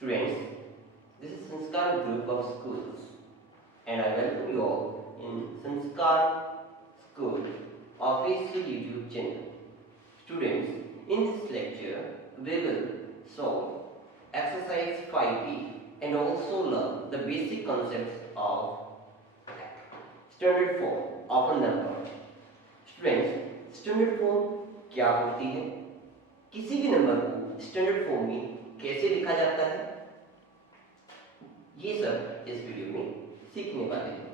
Students, this is Sanskar group of schools and I welcome you all in Sanskar School official YouTube channel. Students, in this lecture we will solve exercise 5B and also learn the basic concepts of standard form of a number. Students, standard form क्या होती है, किसी भी number को standard form में कैसे लिखा जाता है, ये सब इस वीडियो में सीखने वाले हैं।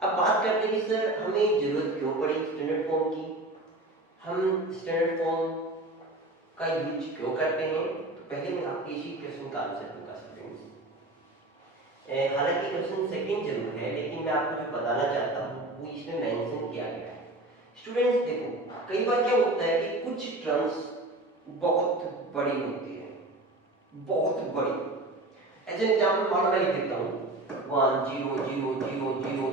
अब बात करते हैं कि सर हमें जरूरत क्यों पड़ी स्टैंडर्ड फॉर्म की, हम स्टैंडर्ड फॉर्म का यूज क्यों करते हैं। तो पहले मैं आपके इसी क्वेश्चन का आंसर दूंगा स्टूडेंट्स। हालांकि क्वेश्चन सेकंड जरूर है, लेकिन मैं आपको जो बताना चाहता हूँ वो इसमें मेंशन किया गया है। स्टूडेंट्स देखो, कई बार क्या होता है कि कुछ टर्म्स बहुत बड़ी होती है, बहुत बड़ी। एज एन एग्जाम्पल मान मैं लिख देता हूँ 1 0 0 0 0 0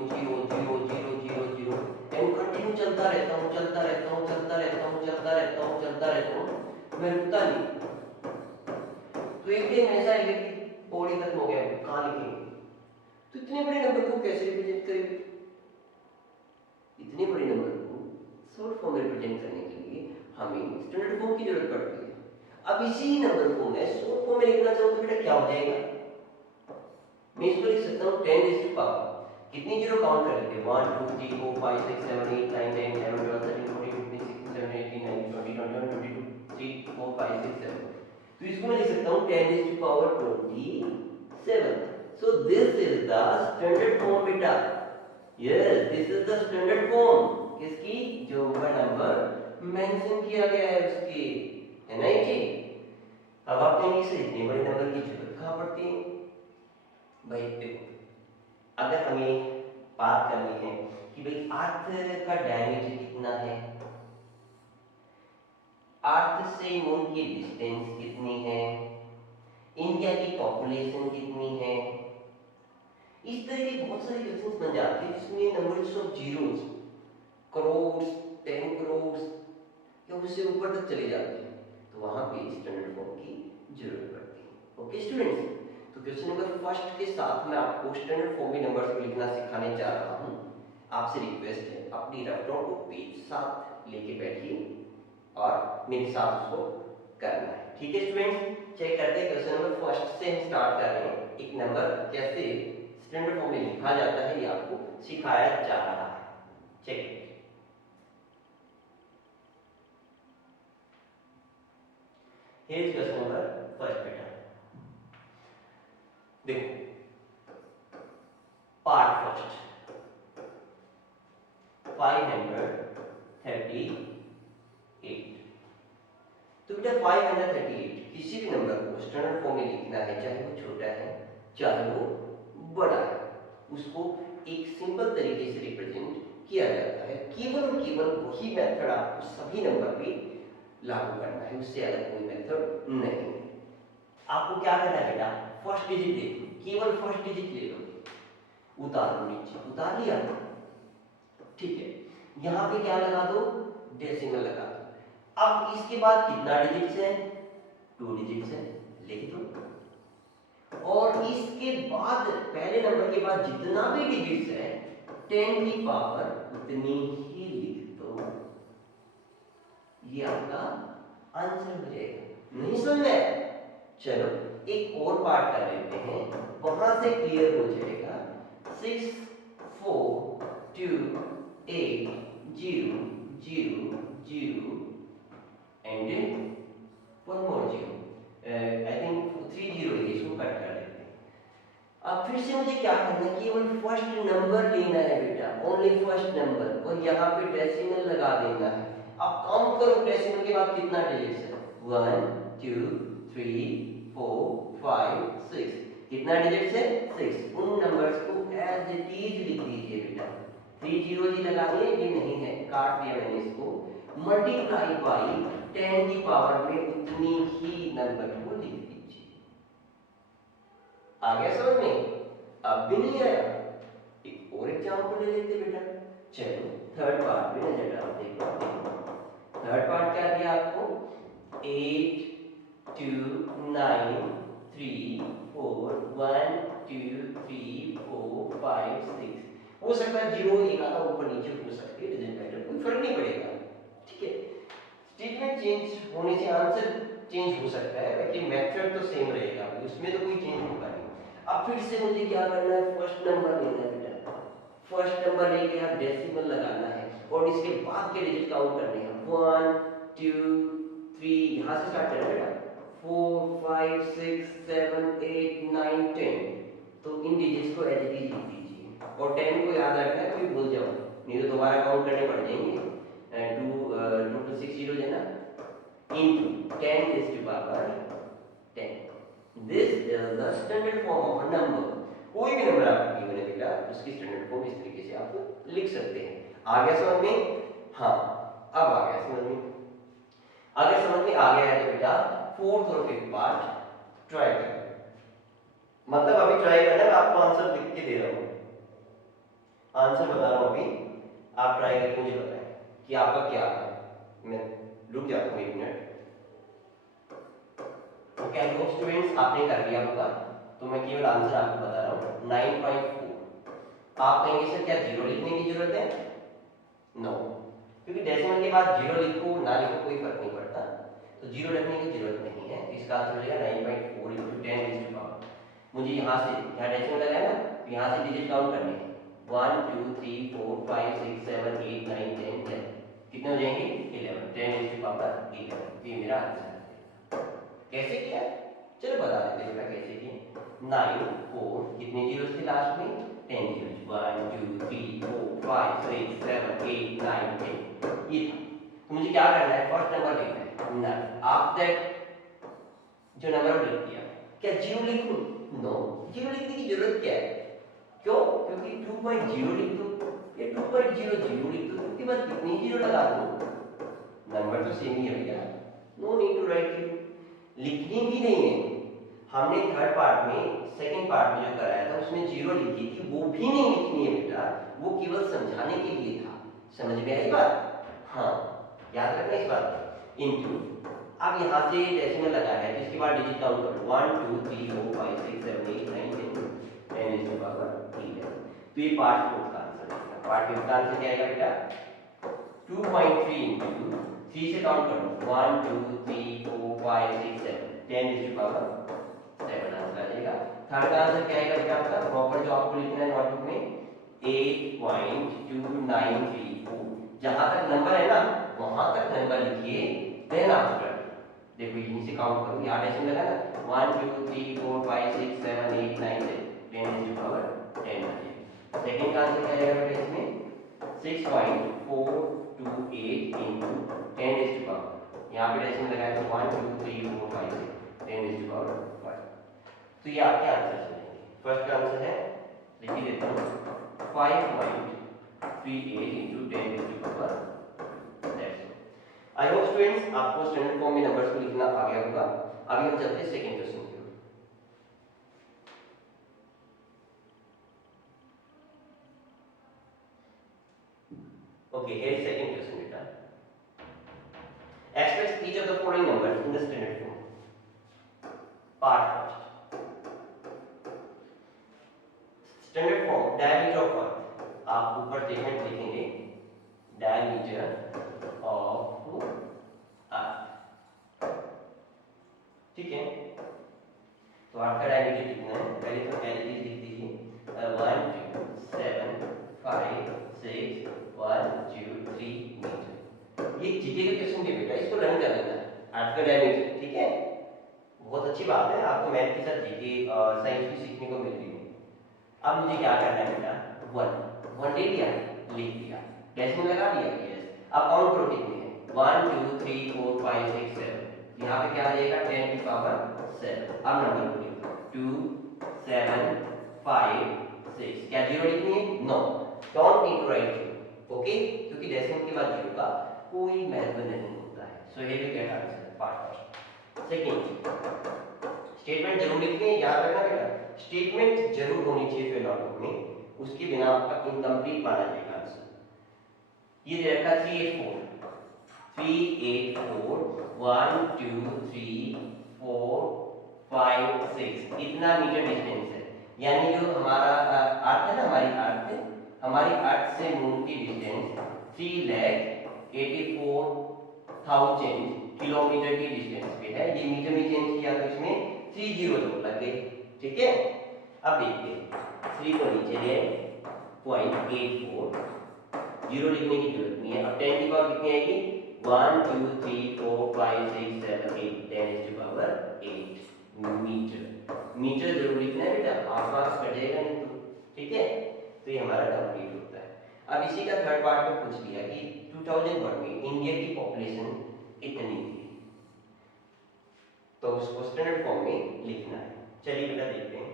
0 0 0 0 एंड कंटिन्यू चलता रहता हूँ, चलता रहता हूँ, चलता रहता हूँ, चलता रहता हूँ, चलता रहता हूँ, मैं रुकता नहीं। तो एक दिन ऐसा है कि पौड़ी खत्म हो गया, कहाँ लिखेंगे? तो इतने बड़े नंबर को कैसे रिप्रेजेंट करेंगे? इतने बड़े नंबर को शॉर्ट फॉर्म में रिप्रेजेंट करने के लिए हमें स्टैंडर्ड फॉर्म की जरूरत पड़ती है। अब इसी नंबर को मैं शॉर्ट फॉर्म में लिखना चाहूँ तो बेटा क्या हो जाएगा? मैं इसको लिख सकता हूँ 10 रेज़ टू पावर, कितनी जीरो काउंट कर लेते हैं 1 2 3 4 5 6 7 8 9 10 11 12 13 14 15 16 17 18 19 20 21 22 3 4 5 6 7। तो इसको मैं लिख सकता हूँ 10 raise to power 27। So this is the standard form बेटा। Yes, this is the standard form किसकी, जो ऊपर नंबर मेंशन किया गया है उसकी, है ना जी। अब आप कहेंगे सर इतने बड़े नंबर की जरूरत कहाँ पड़ती है? भाई देखो, अगर हमें बात करनी है कि भाई अर्थ का डायमीटर कितना है, अर्थ से मून की डिस्टेंस कितनी है, इंडिया की पॉपुलेशन कितनी है, इस तरह के बहुत सारे क्वेश्चंस बन जाते हैं जिसमें numbers of zeros, crore, 10 crore या उससे ऊपर तक चले जाते हैं, तो वहां पे स्टैंडर्ड फॉर्म की जरूरत पड़ती है। ओके स्टूडेंट्स, तो क्वेश्चन नंबर फर्स्ट के साथ मैं आपको स्टैंडर्ड फॉर्म में नंबर्स को लिखना सिखाने जा रहा हूं। आपसे रिक्वेस्ट है अपनी रफ नोट को पेज 7 लेके बैठिए और मेरे साथ उसको करना है। ठीक है स्टूडेंट्स, चेक करते हैं क्वेश्चन नंबर फर्स्ट से हम स्टार्ट कर रहे हैं। एक नंबर कैसे स्टैंडर्ड फॉर्म में लिखा जाता है ये आपको सिखाया जा रहा है। Check. Here is question number first बेटा। देखो पार्ट फर्स्ट 538। तो बेटा 538 किसी भी नंबर को स्टैंडर्ड फॉर्म में लिखना है, चाहे वो छोटा है चाहे वो बड़ा है, उसको एक सिंपल तरीके से रिप्रेजेंट किया जाता है। केवल और केवल वही मेथड आपको सभी नंबर पे लागू करना है, उससे अलग कोई मेथड नहीं। आपको क्या करना है बेटा, फर्स्ट डिजिट देखो, केवल फर्स्ट डिजिट ले लो, उतार लो नीचे, उतार लिया, ठीक है। यहां पे क्या लगा दो, डेसिमल लगा दो। अब इसके बाद कितना डिजिट्स है, 2 डिजिट्स है, लिख दो। और इसके बाद पहले नंबर के बाद जितना भी डिजिट्स है 10 की पावर उतनी ही लिख दो। ये आपका आंसर हो जाएगा। नहीं समझ में? चलो एक और पार्ट कर लेते हैं, वहां से क्लियर हो जाएगा। 6 4 2 8 0 0 0 एंड 1 more 0। आई थिंक 3 0 है, इसको कट कर देते हैं। अब फिर से मुझे क्या करना है, केवल फर्स्ट नंबर लेना है बेटा, ओनली फर्स्ट नंबर, और यहाँ पे डेसिमल लगा देना है। अब काउंट करो डेसिमल के बाद कितना डिजिट्स है, 1 2 3 4 5 6, कितना डिजिट्स है 6। उन नंबर्स को एज इट इज लिख दीजिए बेटा। 3 0 जी लगा दिए, ये नहीं है, काट दिया मैंने इसको। मल्टीप्लाई बाई 10 की पावर में उतनी ही नंबर को लिख दीजिए। आ गया समझ में? अब भी नहीं आया, एक और एग्जांपल ले लेते बेटा। चलो थर्ड पार्ट में नजर डालते हैं। थर्ड पार्ट क्या दिया आपको, 8 2 9 3 4 1 2 3 4 5 6 हो सकता है जीरो एक आधा ऊपर नीचे हो सकती है, डजंट मैटर, कोई फर्क नहीं पड़ेगा। ठीक है, स्टेटमेंट चेंज होने से आंसर चेंज हो सकता है, लेकिन मेथड तो सेम रहेगा, उसमें तो कोई चेंज होगा नहीं। अब फिर से मुझे क्या करना है, फर्स्ट नंबर लेना है बेटा। फर्स्ट नंबर लेके आप डेसिमल लगाना है और इसके बाद के डिजिट काउंट करने हैं। 1 2 3 यहां से स्टार्ट करना बेटा। 4 5 6 7 8 9 10। तो इन डिजिट्स को एज इट इज लिख दीजिए और 10 को याद रखना है, कोई भूल जाओ नहीं तो दोबारा काउंट करने पड़ जाएंगे। 2 to 6 जीरो है ना, into 10 is to power 10. This is the standard form of a number. कोई भी नंबर आपको गिवन है बेटा, उसकी स्टैंडर्ड फॉर्म इस तरीके से आप लिख सकते हैं। आ गया समझ में? हाँ, अब आ गया समझ में। अगर समझ में आ गया है तो बेटा फोर्थ और फिफ्थ पार्ट ट्राई करें। मतलब अभी ट्राई करना है, मैं आपको आंसर लिख के दे रहा हूँ, आंसर बता रहा हूँ अभी, आप ट्राई करके मुझे बताएं कि आपका क्या है। मैं रुक जाता हूँ 1 मिनट। तो क्या लोग स्टूडेंट्स आपने कर लिया होगा, तो मैं केवल आंसर आपको बता रहा हूँ 9.4। आप कहेंगे सर क्या जीरो लिखने की जरूरत है? नो, क्योंकि डेसिमल के बाद जीरो लिखो ना लिखो कोई फर्क नहीं पड़ता, तो जीरो लिखने की जरूरत नहीं है। इसका आंसर हो जाएगा 9.4 into 10 raised to power। मुझे यहाँ से यहाँ डेसिमल लगाया ना, तो यहाँ से डिजिट काउंट करने हैं। 1 2 3 4 5 6 7 8 9 10 11। कितने हो जाएंगे? 11। 10 raised to power 11। ये मेरा आंसर है। कैसे किया? चलो बता देते हैं बेटा कैसे किया। 9 4 कितने जीरो थे लास्ट में? 10 जीरो। 1 2 3 4 5 6 7 8 9 10 ये था। तो मुझे क्या करना है, फर्स्ट नंबर लिखना है 9। आफ्टर जो नंबर लिख दिया, क्या जीरो लिखूं? नो, जीरो लिखने की जरूरत क्या है? क्यों? क्योंकि 2.0 लिख दो या 2.00 लिख दो, उसके बाद कितनी जीरो लगा दो, नंबर तो सेम ही है भैया। No need to write zero, लिखनी भी नहीं है। हमने थर्ड पार्ट में, सेकंड पार्ट में जो कराया था उसमें जीरो लिखी थी, वो भी नहीं लिखनी है बेटा, वो केवल समझाने के लिए था। समझ में आई बात? हाँ, याद रखना इस बात को। इनटू अब यहाँ से डेसिमल लगा है तो इसके बाद डिजिट काउंट करो 1 2 3 4 5 6 7 8 9 10 10 इज टू पावर 11। तो ये पार्ट फोर्थ का आंसर है। पार्ट फिफ्थ का आंसर क्या आएगा बेटा? 2.3 into 3 से काउंट करो 1 2 3 4 5 6 7 10 इज टू पावर 7 आंसर आ जाएगा। थर्ड का आंसर क्या आएगा बेटा आपका? प्रॉपर जो आपको लिखना है नोटबुक में 8.2934। जहां तक नंबर है ना वहां तक नंबर लिखिए, देन आफ्टर देखो यहीं से काउंट करो, यहाँ डेसिमल लगा ना 1 2 3 4 5 6 7 8 9 10 10 इज टू पावर 10 आ जाएगा। सेकंड का आंसर क्या आएगा बेटा इसमें? 6.428 into 10 इज टू पावर, यहाँ पे डेसिमल लगाया तो 1 2 3 4 5 6 10 इज टू पावर 5। तो ये आपके आंसर हो जाएंगे। फर्स्ट का आंसर है, लिख ही देता हूँ 5.38 into 10 is to power. I hope students आपको स्टैंडर्ड फॉर्म में नंबर्स को लिखना आ गया होगा। अभी हम चलते हैं सेकंड क्वेश्चन की ओर। Okay, here is second question बेटा। Express each of the following numbers in the standard form. Part first, standard form diameter of earth. आप ऊपर स्टेटमेंट लिखेंगे डायमीटर ऑफ अर्थ। ठीक है, तो आपका डायमीटर कितना है? पहले तो एल लिख दीजिए 1 2 7 5 6 1 2 3 मीटर। ये जीके का क्वेश्चन भी बेटा, इसको लर्न कर लेना है अर्थ का डायमीटर। ठीक है, बहुत अच्छी बात है, आपको मैथ के साथ जीके साइंस भी सीखने को मिल रही है। अब मुझे क्या करना है बेटा? 1 ले लिया, लिख दिया, डेसिमल लगा दिया। यस, अब काउंट करो कितने हैं? 1 2 3 4 5 6 7। यहाँ पे क्या आ जाएगा? 10 की पावर 7। अब नंबर को लिखो 2 7 5 6। क्या जीरो लिखनी है? No, don't need to write zero. Okay, क्योंकि डेसिमल के बाद जीरो का कोई महत्व नहीं होता है। So here we get answer part first. Second, statement जरूर लिखनी है, याद रखना बेटा, स्टेटमेंट जरूर होनी चाहिए फिर नोटबुक में, उसके बिना आपका इनकम्प्लीट माना जाएगा आंसर। ये दे रखा 384 384 1 2 3 4 5 6 इतना मीटर डिस्टेंस है, यानी जो हमारा अर्थ है ना, हमारी अर्थ से मून की डिस्टेंस 3,84,000 किलोमीटर की डिस्टेंस पे है। ये मीटर में चेंज किया तो इसमें 3 जीरो लग गए, ठीक है। अब देखते हैं 3 को नीचे ले 0.84, जीरो लिखने की जरूरत नहीं है। अब 10 की पावर कितनी आएगी? 1 2 3 4 5 6 7 8 10 is to power 8 metre. Metre जरूर लिखना है बेटा, आसपास कटेगा नहीं तो, ठीक है। तो ये हमारा कंप्लीट होता है। अब इसी का थर्ड पार्ट में पूछ लिया कि 2001 में इंडिया की पॉपुलेशन इतनी थी, तो उसको स्टैंडर्ड फॉर्म में लिखना है। चलिए बेटा देखते हैं।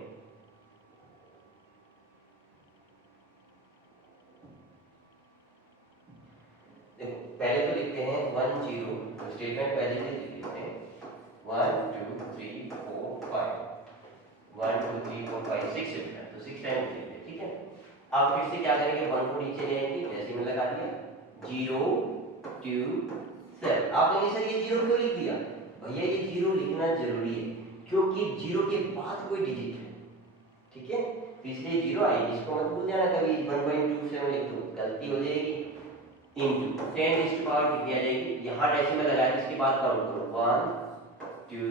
देखो पहले तो लिखते हैं 1 0, तो स्टेटमेंट पहले से लिख लेते हैं 1 2 3 4 5 1 2 3 4 5 6 है, तो 6 टाइम लिखते हैं, ठीक है। अब फिर से क्या करेंगे, 1 को नीचे ले आएंगे, जैसे मैं लगा दिया 0 2 7। आप कहेंगे सर ये 0 क्यों लिख दिया? भैया ये 0 लिखना जरूरी है, क्योंकि 0 के बाद कोई डिजिट है, ठीक है, तो इसलिए 0 आएगी। इसको मत भूल जाना कभी 1.27 लिख दो, गलती हो जाएगी। इंटू 10 इज टू पावर कितनी आ जाएगी? यहाँ डेसिमल लगाया, इसके बाद काउंट करो 1 2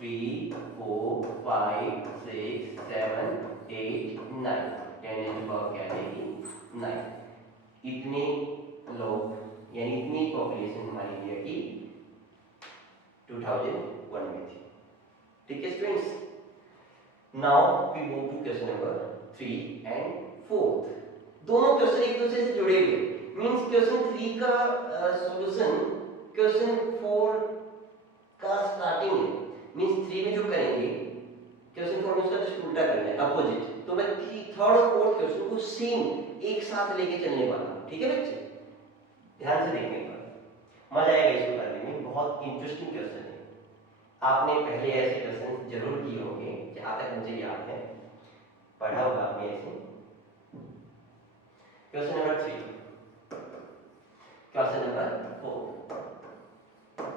3 4 5 6 7 8 9 10 इज टू पावर क्या आ जाएगी? 9। इतने लोग यानी इतनी पॉपुलेशन हमारी इंडिया की 2001 में थी, ठीक है students. Now we move to question number 3 and 4। दोनों क्वेश्चन एक दूसरे से जुड़े हुए, मींस क्वेश्चन 3 का सॉल्यूशन क्वेश्चन 4 का स्टार्टिंग है। मींस 3 में जो करेंगे क्वेश्चन 4 में उसका जस्ट उल्टा करना है, अपोजिट। तो मैं थर्ड और फोर्थ क्वेश्चन को सेम एक साथ लेके चलने वाला हूं, ठीक है बच्चे, ध्यान से देखने पर मजा आएगा इसको करने में, बहुत इंटरेस्टिंग क्वेश्चन है। आपने पहले ऐसे क्वेश्चन जरूर किए होंगे, जहां तक मुझे याद है, पढ़ा होगा आपने ऐसे। Question number 3, question number 4,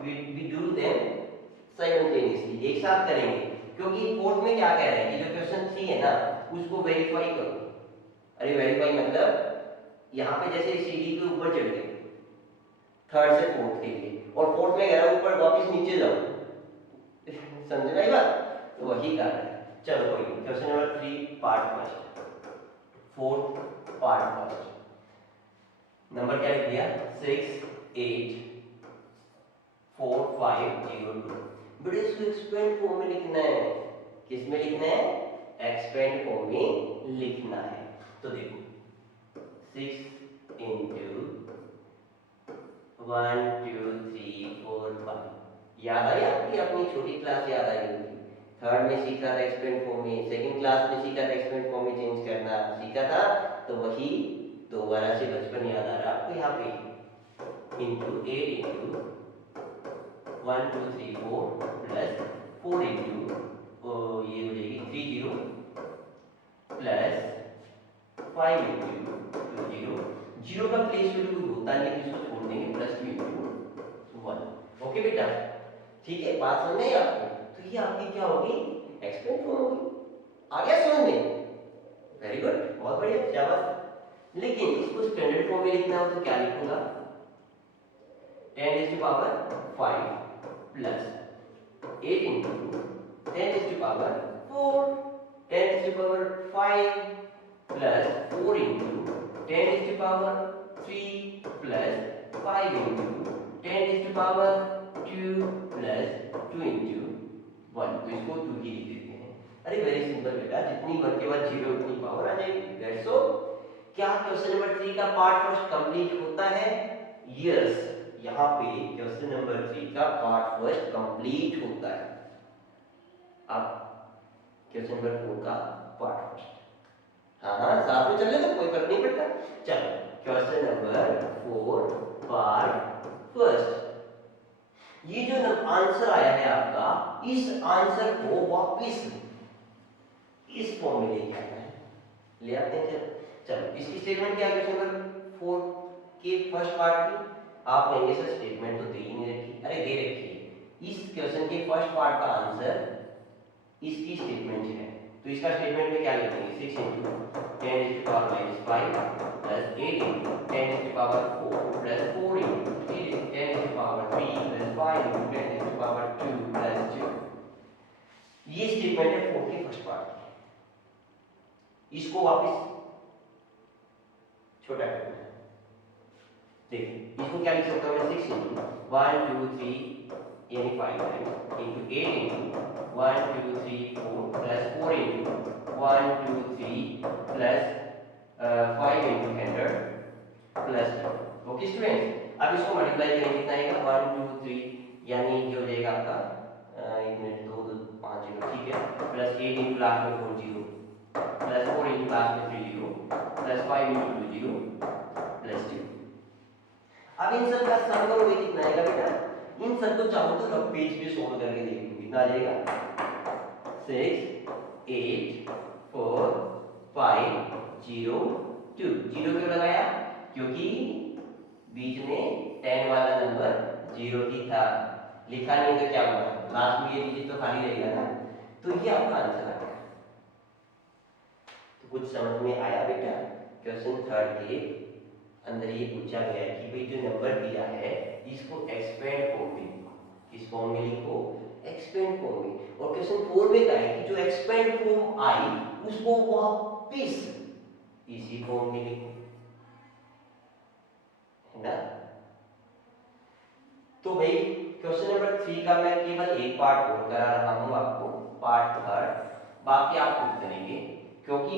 we do them simultaneously, एक साथ करेंगे, क्योंकि फोर्थ में क्या कह रहे हैं कि जो क्वेश्चन 3 है ना उसको वेरीफाई करो। अरे वेरीफाई मतलब यहाँ पे जैसे सीढ़ी के ऊपर चढ़ गए थर्ड से फोर्थ के लिए, और फोर्थ में कह रहा ऊपर वापस नीचे जाओ, समझे भाई बात? तो वही कर रहा है। चलो कोई नहीं, question number 3 part first, fourth part first. Number क्या लिख दिया? 6 8 4 5 0 2। बड़े इसको एक्सपेंड फॉर्म में लिखना है। किस में लिखना है? एक्सपेंड फॉर्म में लिखना है। तो देखो 6 into 1 2 3 4 5। याद आई आपकी अपनी छोटी क्लास? याद आई होगी, थर्ड में सीखा था एक्सपेंड फॉर्म में, सेकंड क्लास में सीखा था एक्सपेंड फॉर्म में चेंज करना सीखा था, तो वही दोबारा से बचपन याद आ रहा है आपको। यहाँ पे इंटू 8 इंटू 1 2 3 4 प्लस 4 इंटू ये हो जाएगी 3 0 प्लस 5 इंटू 2 0। जीरो का प्लेस वैल्यू कोई होता नहीं, इसको छोड़ देंगे, प्लस 2 इंटू 1। ओके बेटा, ठीक है, बात समझ में आई आपको? तो ये आपकी क्या होगी? एक्सपेंड फॉर्म होगी। आ गया समझ में? वेरी गुड, बहुत बढ़िया, शाबाश। लेकिन इसको स्टैंडर्ड फॉर्म में लिखना हो तो क्या लिखूंगा? 10 is to power 5 plus 8 into 10 is to power 4, 10 is to power 5 plus 4 into 10 is to power 3 plus 5 into 10 is to power 2 plus 2 into 1। तो इसको 2 की लिख देते हैं। अरे वेरी सिंपल बेटा, जितनी 1 के बाद 0 उतनी पावर आ जाएगी, दैट्स ऑल। क्या क्वेश्चन नंबर 3 का पार्ट फर्स्ट कंप्लीट होता है? यस, यहाँ पे क्वेश्चन नंबर 3 का पार्ट फर्स्ट कंप्लीट होता है। अब क्वेश्चन नंबर 4 का पार्ट फर्स्ट, हाँ हाँ साथ में चल ले तो कोई फर्क नहीं पड़ता। चलो क्वेश्चन नंबर 4 पार्ट फर्स्ट। ये जो आंसर आया है आपका, इस आंसर को वापस इस फॉर्म में लेके आना है, ले आते हैं। चलो इसकी स्टेटमेंट क्या है क्वेश्चन नंबर 4 के फर्स्ट पार्ट की? आप कहेंगे सर स्टेटमेंट तो दे ही नहीं रखी। अरे दे रखी है। इस क्वेश्चन के फर्स्ट पार्ट का आंसर इसकी स्टेटमेंट है। तो इसका स्टेटमेंट में क्या लिखेंगे, 6 into 10 to power -5 plus 8 into 10 to power 4 plus 4 into 10 to power 3 plus 5 into 10 to power 2 plus 2। ये स्टेटमेंट है 4 के फर्स्ट पार्ट की। इसको वापस छोटा करना है। देखिए इसको क्या लिख सकता हूँ मैं, 6 इंटू 1 2 3 यानी 5 times into 8 into 1 2 3 4 plus 4 into 1 2 3 plus 5 into 100 plus 2। Okay students, अब इसको मल्टीप्लाई करेंगे कितना आएगा, 1 2 3 यानी ये हो जाएगा आपका 1 मिनट 2 2 5 0, ठीक है, प्लस 8 इंटू लास्ट में 4 0 प्लस 4 इंटू लास्ट में 3 0 प्लस 5 इंटू 2 0 प्लस 2। अब इन सब का सम करोगे कितना आएगा बेटा, इन सब को चाहो तो रफ पेज पे सोल्व करके देख लो कितना आ जाएगा, 6 8 4 5 0 2। 0 क्यों लगाया, क्योंकि बीच में 10 वाला नंबर 0 ही था, लिखा नहीं तो क्या हुआ, लास्ट में ये डिजिट तो खाली रहेगा ना। तो ये आपका आंसर आ गया। तो कुछ समझ में आया बेटा। क्वेश्चन 3 के अंदर ये पूछा गया है कि भाई जो नंबर दिया है इसको एक्सपेंड फॉर्म में, इस फॉर्म में लिखो एक्सपेंड फॉर्म में। और क्वेश्चन 4 में कहा है कि जो एक्सपेंड फॉर्म आई उसको वापस इसी फॉर्म में लिखो, है ना। तो भाई क्वेश्चन नंबर 3 का मैं केवल एक पार्ट और करा रहा हूं आपको, पार्ट 3, बाकी आप खुद करेंगे क्योंकि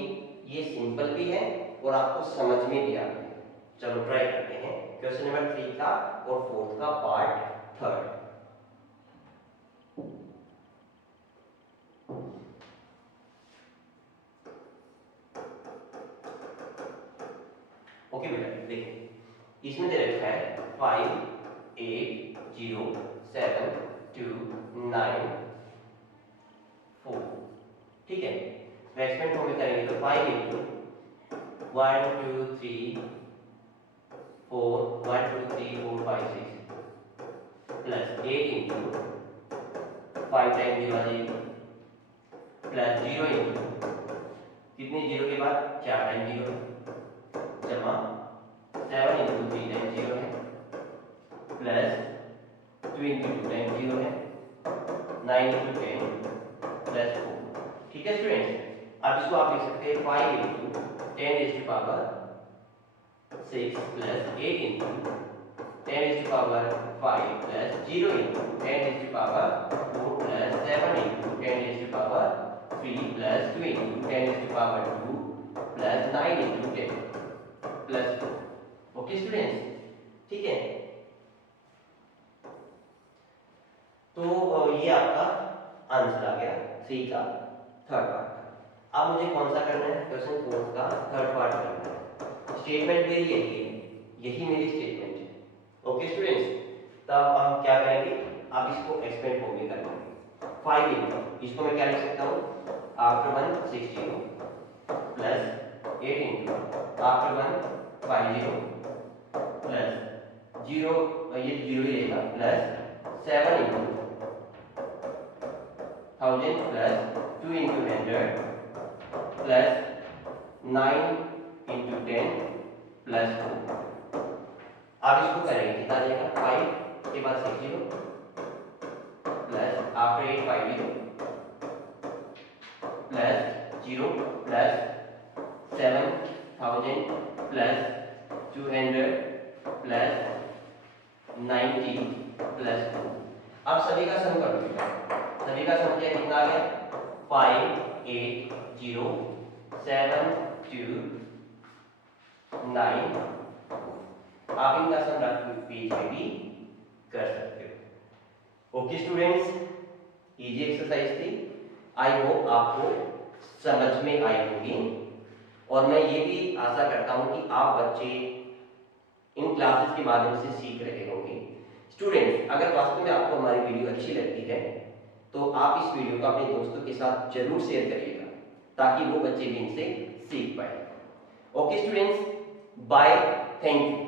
ये सिंपल भी है और आपको समझ में भी आ गया। चलो ट्राई करते हैं क्वेश्चन नंबर 3 का और 4 का पार्ट 3। ओके बेटा देखिए इसमें दे रखा है 5 8 0 7 2 9 4, ठीक है। एक्सपेंड फॉर्म में करेंगे तो 5 इंटू 1 2 3 4 1 2 3 4 5 6 प्लस 8 इंटू 5 टाइम 0 आ जाएगी प्लस 0 इंटू कितने 0 के बाद 4 टाइम 0 जमा 7 इंटू 3 टाइम 0 है प्लस 2 इंटू 2 टाइम 0 है 9 इंटू 10 प्लस 4, ठीक है स्टूडेंट्स। अब इसको आप लिख सकते हैं 5 into 10 is to power 6 plus 8 into 10 is to power 5 plus 0 into 10 is to power 4 plus 7 into 10 is to power 3 plus 2 into 10 is to power 2 plus 9 into 10 plus 4। Okay students, ठीक है। तो ये आपका आंसर आ गया 3 का 3rd पार्ट का। अब मुझे कौन सा करना है, क्वेश्चन 4 का 3rd पार्ट करना है। स्टेटमेंट मेरी यही है, यही मेरी स्टेटमेंट है। ओके स्टूडेंट्स, तब हम क्या करेंगे, अब इसको एक्सपेंड फॉर्म में करेंगे। 5 इंटू इसको मैं क्या लिख सकता हूँ, after 1 6 0 plus 8 into after 1 5 0 plus 0 ये 0 ही रहेगा plus 7 into 1000 plus 2 into 100 plus 9 into 10 plus 4। अब इसको करेंगे कितना जाएगा, 5 के बाद 6 0 plus after 8 5 0 plus 0 plus 7000 plus 200 plus 90 plus 2। अब सभी का सम कर दो, सभी का सम कितना आ गया, 5 8 0 7 2 9। आप इनका सम रफ पेज पे भी कर सकते हो। ओके स्टूडेंट्स, इजी एक्सरसाइज थी, आई होप आपको समझ में आई होगी और मैं ये भी आशा करता हूँ कि आप बच्चे इन क्लासेस के माध्यम से सीख रहे होंगे। स्टूडेंट्स, अगर वास्तव में आपको हमारी वीडियो अच्छी लगती है तो आप इस वीडियो को अपने दोस्तों के साथ जरूर शेयर करिएगा ताकि वो बच्चे भी इनसे सीख पाए। Okay students, bye, thank you.